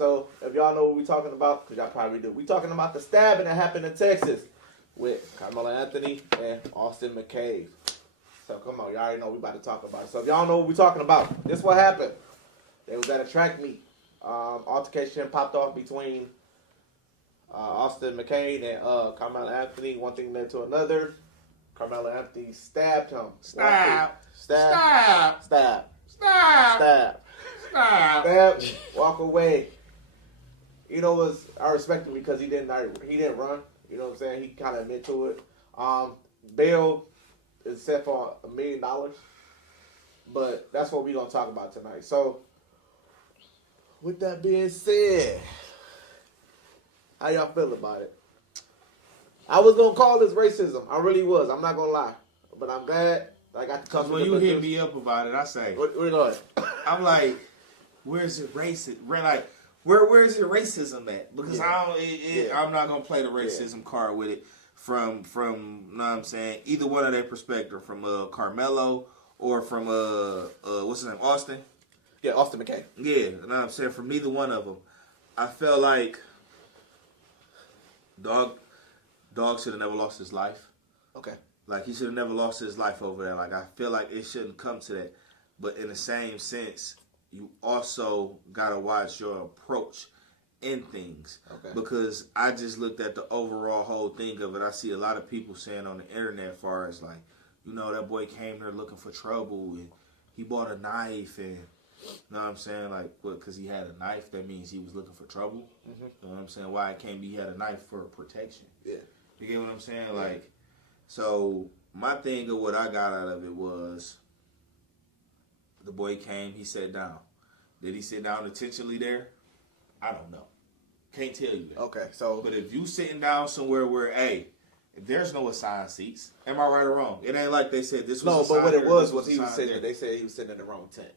So if y'all know what we're talking about, because y'all probably do, we talking about the stabbing that happened in Texas with Karmelo Anthony and Austin McCabe. So come on, y'all already know we about to talk about it. So if y'all know what we're talking about, this what happened. They was at a track meet. Altercation popped off between Austin McCabe and Karmelo Anthony. One thing led to another. Karmelo Anthony stabbed him. Stab. Walk away. You know, I respect him because he didn't run. You know what I'm saying? He kind of admit to it. Bail is set for $1 million, but that's what we're gonna talk about tonight. So, with that being said, how y'all feel about it? I was gonna call this racism. I really was. I'm not gonna lie, but I'm glad I got to talk to when you hit me up about it, I say, "We're going." I'm like, where's it racist? Like, where is your racism at? Because I'm not gonna play the racism card with it from you know what I'm saying, either one of their perspective, from Karmelo or from what's his name, Austin? Yeah, Austin McCabe. Yeah, you know what I'm saying, from neither one of them. I felt like Dog should have never lost his life. Okay. Like, he should have never lost his life over there. Like, I feel like it shouldn't come to that. But in the same sense, you also got to watch your approach in things. Okay. Because I just looked at the overall whole thing of it. I see a lot of people saying on the internet, as far as like, you know, that boy came here looking for trouble and he bought a knife and, you know what I'm saying? Like, what, because he had a knife, that means he was looking for trouble? Mm-hmm. You know what I'm saying? Why it can't be he had a knife for protection? Yeah. You get what I'm saying? Yeah. Like, so my thing of what I got out of it was the boy came, he sat down. Did he sit down intentionally there? I don't know. Can't tell you that. Okay, so. But if you sitting down somewhere where, hey, there's no assigned seats. Am I right or wrong? It ain't like they said this was no, but what it was he was sitting there. They said he was sitting in the wrong tent.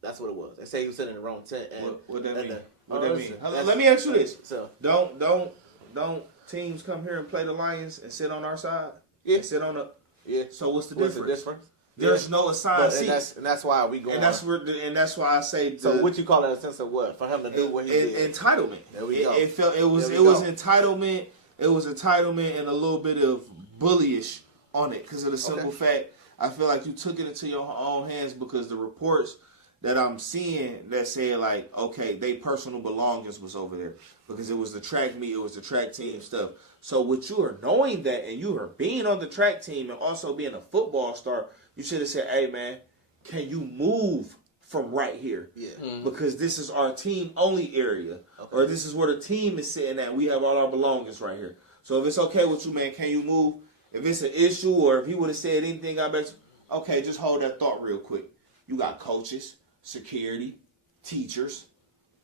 That's what it was. They say he was sitting in the wrong tent. And what that mean? What that mean? Let me ask you this. So, don't teams come here and play the Lions and sit on our side? Yeah. And sit on the... Yeah. So what's the difference? There's no assigned seats. And that's why we go. And that's why I say. So what you call it, a sense of what for him to do what he did? Entitlement. There we go. It was entitlement. It was entitlement and a little bit of bullyish on it because of the simple fact. I feel like you took it into your own hands because the reports that I'm seeing that say like, okay, they personal belongings was over there because it was the track meet, it was the track team stuff. So with you are knowing that and you are being on the track team and also being a football star, you should have said, hey man, can you move from right here? Yeah. Mm-hmm. Because this is our team only area. Okay. Or this is where the team is sitting at. We have all our belongings right here. So if it's okay with you, man, can you move? If it's an issue or if he would have said anything, I bet you, okay, just hold that thought real quick. You got coaches, security, teachers,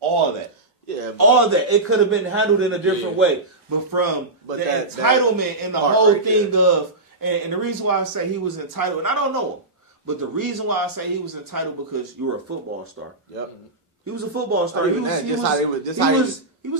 all that. Yeah, all that. It could have been handled in a different way. But from the entitlement and the whole thing of, and the reason why I say he was entitled, and I don't know him, but the reason why I say he was entitled because you were a football star. Yep. He was a football star. He was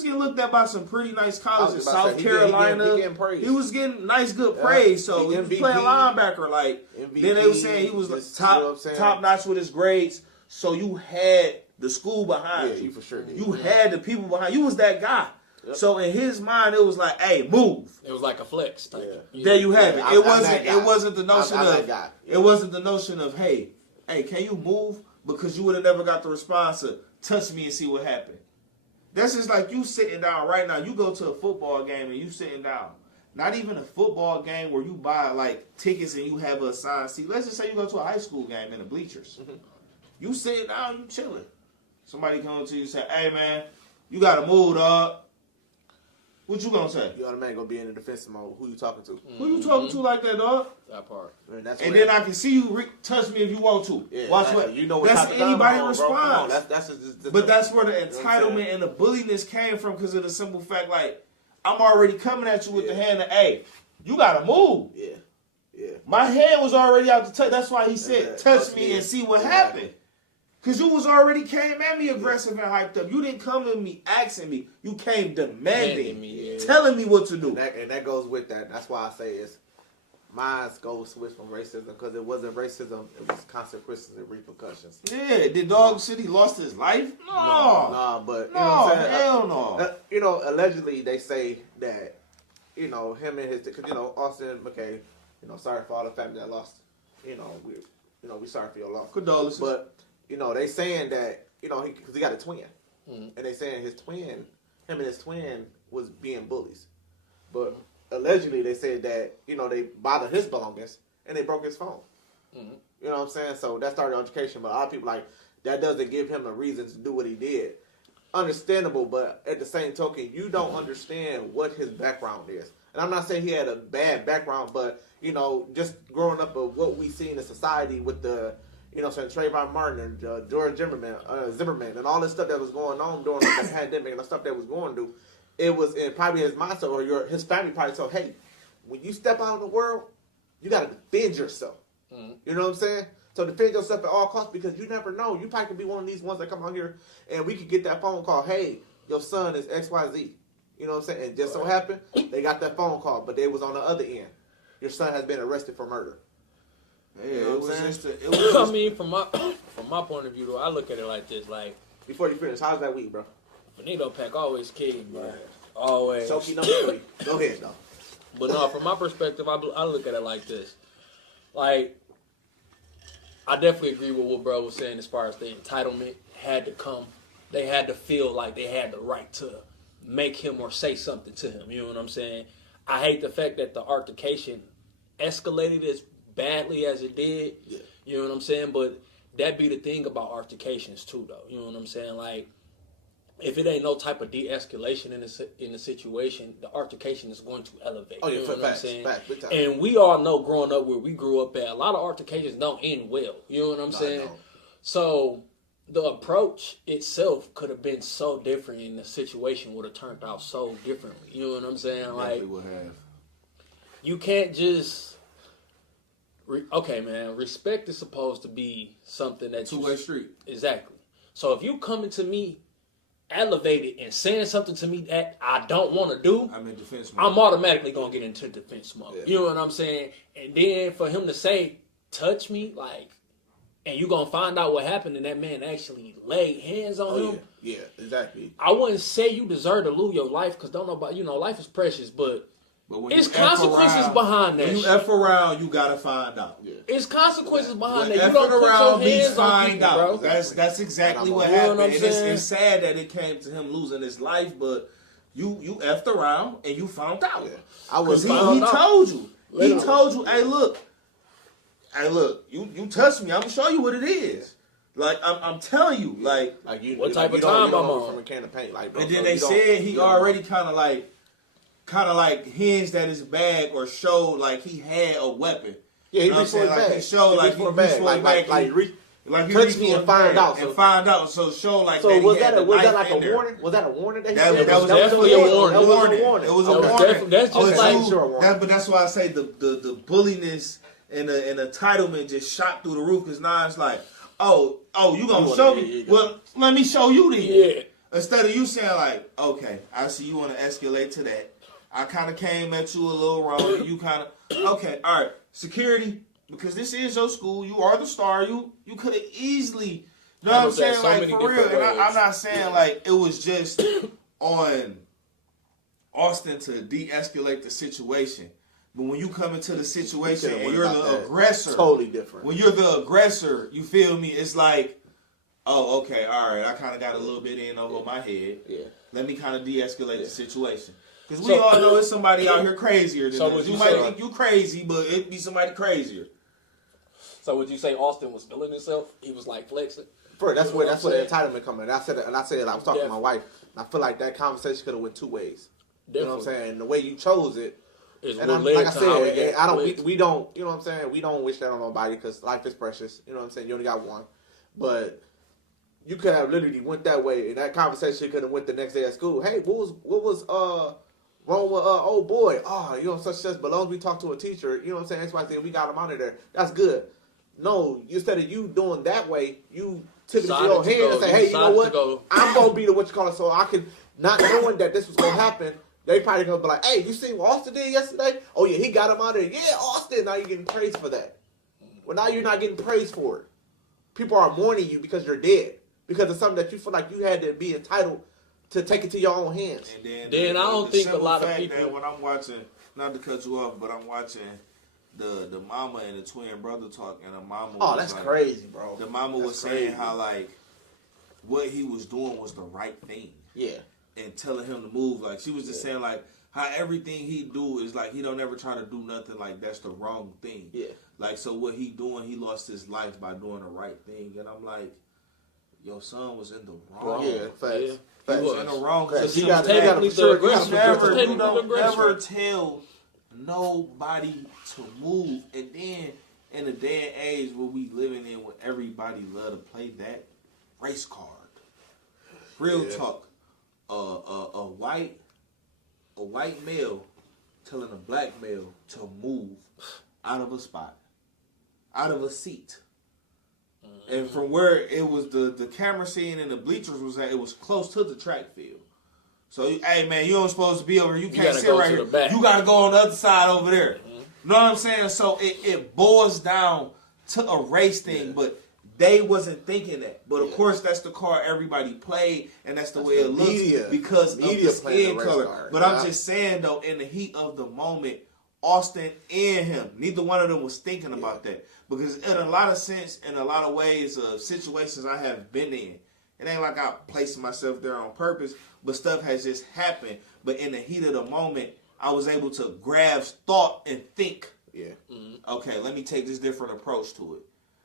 getting looked at by some pretty nice colleges. South Carolina. He was getting nice, good praise. So he was playing linebacker. Like, MVP, then they were saying he was top notch with his grades. So you had the school behind you. For sure did. You had the people behind you. You was that guy. Yep. So in his mind, it was like, "Hey, move." It was like a flex. There you have it. It wasn't the notion of. It wasn't the notion of, "Hey, can you move?" Because you would have never got the response of "touch me and see what happened." That's just like you sitting down right now. You go to a football game and you sitting down. Not even a football game where you buy like tickets and you have a assigned seat. Let's just say you go to a high school game in the bleachers. Mm-hmm. You sitting down, you chilling. Somebody comes to you and say, "Hey man, you gotta move, dog." What you gonna say? You automatically gonna be in the defensive mode. Who you talking to? Mm-hmm. Who you talking to like that, dog? That part. And then I can see you touch me if you want to. Yeah, watch what you know. What that's anybody response. But that's where the entitlement and the bulliness came from because of the simple fact, like, I'm already coming at you with the hand of, hey, you gotta move. Yeah, yeah. My hand was already out to touch. That's why he said, touch me and see what happened. Because you was already came at me aggressive and hyped up. You didn't come to me asking me. You came demanding me, telling me what to do. And that goes with that. That's why I say it's mine goes switch from racism because it wasn't racism; it was consequences and repercussions. Yeah, did Dog City lost his life? No, but you no, know what I'm saying? hell no. You know, allegedly they say that him and his, because Austin McKay, sorry for all the family that lost. We sorry for your loss. Condolences. But they saying that because he got a twin, and they saying him and his twin was being bullies, but allegedly they said that they bothered his belongings and they broke his phone. You know what I'm saying? So that started altercation. But a lot of people like that doesn't give him a reason to do what he did. Understandable, but at the same token, you don't understand what his background is. And I'm not saying he had a bad background, but just growing up of what we see in the society with the saying Trayvon Martin and George Zimmerman, and all this stuff that was going on during the pandemic and the stuff that was going through. It was in probably his mindset or his family probably told, hey, when you step out in the world, you got to defend yourself. You know what I'm saying? So defend yourself at all costs because you never know. You probably could be one of these ones that come out here and we could get that phone call, hey, your son is XYZ. You know what I'm saying? And just so happened, they got that phone call, but they was on the other end. Your son has been arrested for murder. Yeah, it was just I mean, from my point of view, though, I look at it like this. Like, before you finish, how's that week, bro? Benito Pack always king, bro. Yeah. Always. Sophie number 3. Go ahead, though. But no, from my perspective, I look at it like this. Like, I definitely agree with what bro was saying as far as the entitlement had to come. They had to feel like they had the right to make him or say something to him. You know what I'm saying? I hate the fact that the altercation escalated as badly as it did. Yeah. You know what I'm saying? But that be the thing about altercations too, though. You know what I'm saying? Like, if it ain't no type of de-escalation in the situation, the altercation is going to elevate. Oh, yeah, you know what I'm saying? Big time. And we all know growing up where we grew up at, a lot of altercations don't end well. You know what I'm saying? So the approach itself could have been so different and the situation would have turned out so differently. You know what I'm saying? Definitely would have. You can't just... Okay, man, respect is supposed to be something that two-way street. Exactly. So if you coming to me elevated and saying something to me that I don't want to do, I'm in defense mode. I'm automatically going to get into defense mode. Yeah. You know what I'm saying? And then for him to say, touch me, like, and you going to find out what happened and that man actually laid hands on him. Yeah, exactly. I wouldn't say you deserve to lose your life because don't know about, life is precious, but it's consequences behind that. When you F around, you gotta find out. Yeah. It's consequences behind that. You don't put around your hands on find people, out. bro. That's exactly what happened. And it's sad that it came to him losing his life, but you effed around and you found out. Yeah. He told you. He told you, hey look, you touched me, I'm gonna show you what it is. Like I'm telling you, like what type of time I'm on from a can of paint, like. Bro, and then they said he already kind of like hinged at his bag or showed like he had a weapon. Yeah, he reached for his bag. He showed like he reached for his bag. Like he touched me and find out. So show like so that. Was that like a warning? Was that a warning that he that was definitely a warning. It was a warning. That's just like but that's why I say the bulliness and the entitlement just shot through the roof because now it's like, oh, you gonna show me? Well, let me show you then. Yeah. Instead of you saying like, okay, I see you want to escalate to that. I kind of came at you a little wrong. You kind of, okay, all right, security, because this is your school. You are the star. You could have easily, you know what I'm saying? Like, for real. And I'm not saying, like, it was just on Austin to de-escalate the situation. But when you come into the situation and you're the aggressor. Totally different. When you're the aggressor, you feel me? It's like, oh, okay, all right, I kind of got a little bit in over my head. Yeah. Let me kind of de-escalate the situation. Because we all know it's somebody out here crazier than this. You might think you crazy, but it'd be somebody crazier. So would you say Austin was feeling himself? He was like flexing? That's where the entitlement comes in. I said I was talking to my wife, and I feel like that conversation could have went two ways. Definitely. You know what I'm saying? And the way you chose it, and like I said, we don't, you know what I'm saying? We don't wish that on nobody because life is precious. You know what I'm saying? You only got one. But you could have literally went that way, and that conversation could have went the next day at school. Hey, what was wrong with old boy? Such but as long as we talk to a teacher, you know what I'm saying? XYZ, we got him out of there. That's good. No, instead of you doing that way, you took it to your hand and say, hey, you know what? I'm gonna be the what you call it, so I can not knowing that this was gonna happen. They probably gonna be like, hey, you see what Austin did yesterday? Oh yeah, he got him out of there. Yeah, Austin. Now you're getting praised for that. Well, now you're not getting praised for it. People are mourning you because you're dead. Because of something that you feel like you had to be entitled to take it to your own hands. And then I don't think a lot of people. When I'm watching, not to cut you off, but I'm watching the mama and the twin brother talk, and the mama. Oh, that's like, crazy, bro. The mama was saying how like what he was doing was the right thing. Yeah. And telling him to move, like she was just saying like how everything he do is like he don't ever try to do nothing like that's the wrong thing. Yeah. Like so what he doing, he lost his life by doing the right thing, and I'm like, your son was in the wrong. Yeah, facts. Yeah. He was in the wrong. Because you got never never tell nobody to move, and then in the day and age where we living in, where everybody love to play that race card. Real talk. A white male telling a black male to move out of a spot, out of a seat. And from where it was the camera scene and the bleachers was at, it was close to the track field. So, hey man, you don't supposed to be over here. You can't sit right here. You got to go on the other side over there. Mm-hmm. Know what I'm saying? So it boils down to a race thing, but they wasn't thinking that. But of course, that's the card everybody played, and that's the way it looks because of the skin color. But I'm just saying, though, in the heat of the moment, Austin and him, neither one of them was thinking about that. Because in a lot of sense, in a lot of ways, situations I have been in, it ain't like I placed myself there on purpose, but stuff has just happened. But in the heat of the moment, I was able to grasp thought and think, okay, let me take this different approach to it.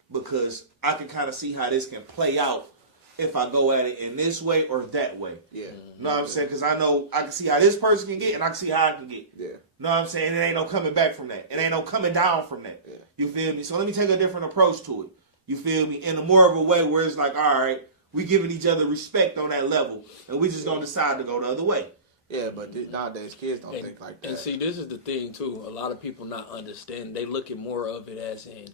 Because I can kind of see how this can play out if I go at it in this way or that way. Yeah. Know what I'm saying? Because I know I can see how this person can get and I can see how I can get. Yeah. Know what I'm saying? It ain't no coming back from that. It ain't no coming down from that. Yeah. You feel me? So let me take a different approach to it. You feel me? In a more of a way where it's like, all right, we giving each other respect on that level and we just going to decide to go the other way. Yeah, but nowadays kids don't think like that. And see, this is the thing too. A lot of people not understand. They look at more of it as in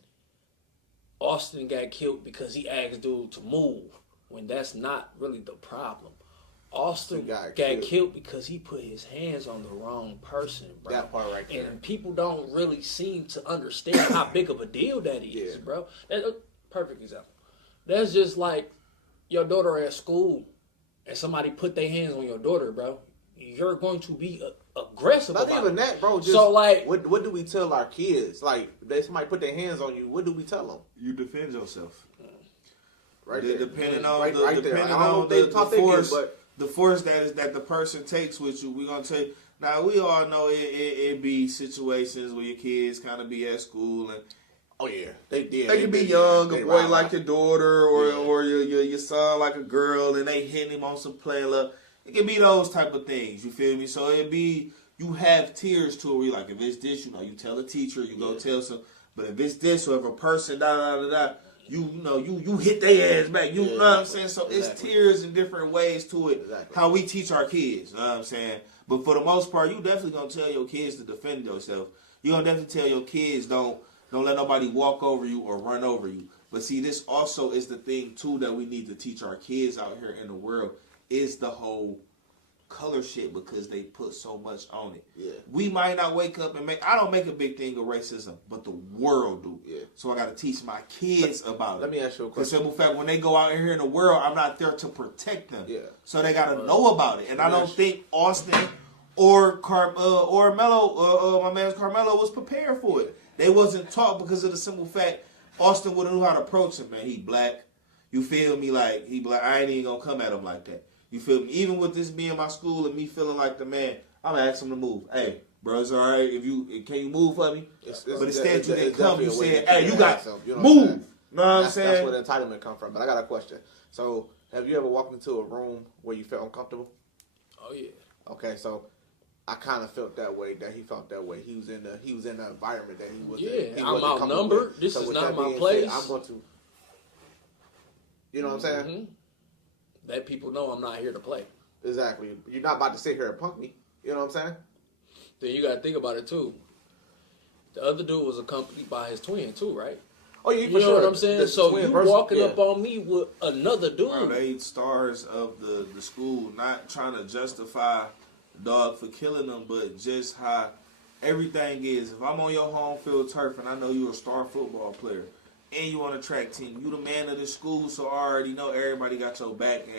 Austin got killed because he asked dude to move, when that's not really the problem. Austin got killed because he put his hands on the wrong person, bro. That part right there. And people don't really seem to understand how big of a deal that is, bro. That's a perfect example. That's just like your daughter at school and somebody put their hands on your daughter, bro. You're going to be aggressive. Not even that, bro. Just so, like, what do we tell our kids? Like, if somebody put their hands on you, what do we tell them? You defend yourself. Right there. Depending on the force that the person takes with you, we're gonna take. Now we all know it be situations where your kids kind of be at school and. Oh yeah, they can be young, a boy like your daughter, or your son like a girl, and they hitting him on some play love. It can be those type of things. You feel me? So it be you have tiers to it. Where you like if it's this, you tell a teacher, you go tell some. But if it's this, or if a person you hit their ass back. You know what I'm saying? So it's tiers and different ways to it. Exactly. How we teach our kids. You know what I'm saying? But for the most part, you definitely gonna tell your kids to defend yourself. You gonna definitely tell your kids don't let nobody walk over you or run over you. But see, this also is the thing too that we need to teach our kids out here in the world is the whole color shit because they put so much on it. Yeah. We might not wake up and I don't make a big thing of racism, but the world do. Yeah. So I got to teach my kids about it. Let me ask you a question. The simple fact, when they go out here in the world, I'm not there to protect them. Yeah. So they got to know about it. And I don't think Austin or Karmelo, my man's Karmelo was prepared for it. They wasn't taught because of the simple fact Austin wouldn't know how to approach him, man. He black. You feel me? Like, he black. I ain't even going to come at him like that. You feel me? Even with this being my school and me feeling like the man, I'm going to ask him to move. Hey, bro, it's all right. Can you move for me? But instead you didn't come. You said, hey, you got to move. Know what I'm saying? That's where the entitlement come from. But I got a question. So, have you ever walked into a room where you felt uncomfortable? Oh, yeah. Okay, so I kind of felt that way. That he felt that way. He was in the environment that he was. Yeah, I'm outnumbered. This is not my place. I'm going to. You know what I'm saying? Mm-hmm. Let people know I'm not here to play. Exactly. You're not about to sit here and punk me. You know what I'm saying? Then you got to think about it too. The other dude was accompanied by his twin too, right? Oh yeah, you know what I'm saying. So you walking up on me with another dude. Bro, they stars of the school, not trying to justify dog, for killing them, but just how everything is. If I'm on your home field turf and I know you're a star football player and you on a track team, you the man of the school, so I already know everybody got your back and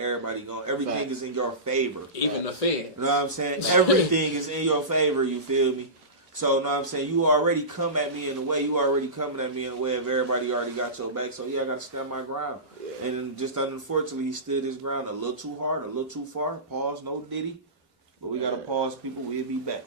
everything is in your favor. Even the fans. You know what I'm saying? Everything is in your favor, you feel me? So, you know what I'm saying? You already come at me in a way. You already coming at me in a way if everybody already got your back. So, yeah, I got to stand my ground. Yeah. And just unfortunately, he stood his ground a little too hard, a little too far. Pause, no diddy. But we got to pause, people. We'll be back.